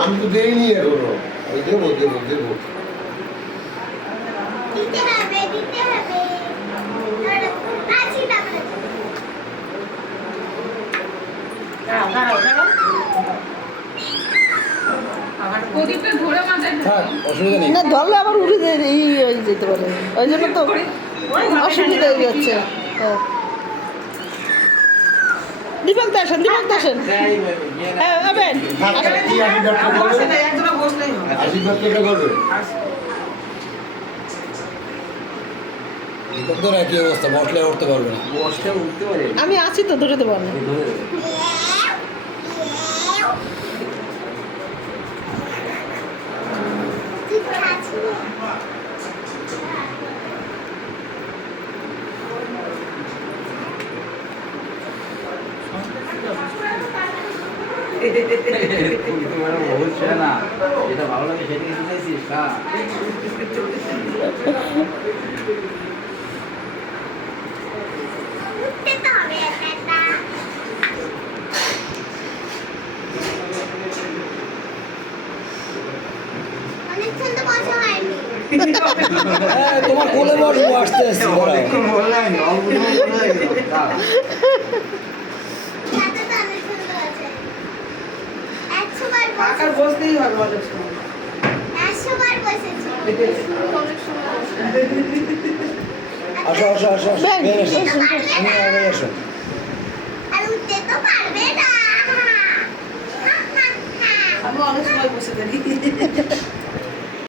আমি তো দেইনি এখনো। ওই দেবো দেবো দেবো। দিতে হবে দিতে হবে। আছি তাহলে। দাঁড়াও দাঁড়াও। আবার প্রদীপটা ধরে মাথায় থাক অসুবিধা নেই। না ধরলে আবার উড়ে হয়ে যেতে পারে, ওই জন্য তো অসুবিধা হয়ে যাচ্ছে। হ্যাঁ দীপক আসেন, দীপক আসেন। হ্যাঁ আবেন থাক, কি আশীর্বাদটা করবে? একজনে বসলেই হবে। আশীর্বাদটা করবে? দীপকদের একই অবস্থা, বসলে উঠতে পারবে না। বসতে উঠতে পারে আমি আছি তো, ধরে দেবো না। ধরে দেবে। তুই খাচ্ছি। তোমার বলছে না যেটা ভালো লাগে সেটা কিছু চাইছিস না উঠতে তো হবে একটা। অনেকক্ষণ তো বসা হয়নি। তোমার কোলে বসবো, আসতে আসতে অনেকক্ষণ বললাম অল্প সময় বলে গেল সাথে তো অনেকক্ষণ বসে। 100 বার কাকার বসেছি। বসতেই হবে অনেক সময়। 100 বার বসেছি। অনেক সময় আসো আসো আসো আসো, ব্যাগ, বের এসো। এসো। তুমি আগে এসো। আর উঠতে তো পারবে না। আমি অনেক সময় বসে থাকি।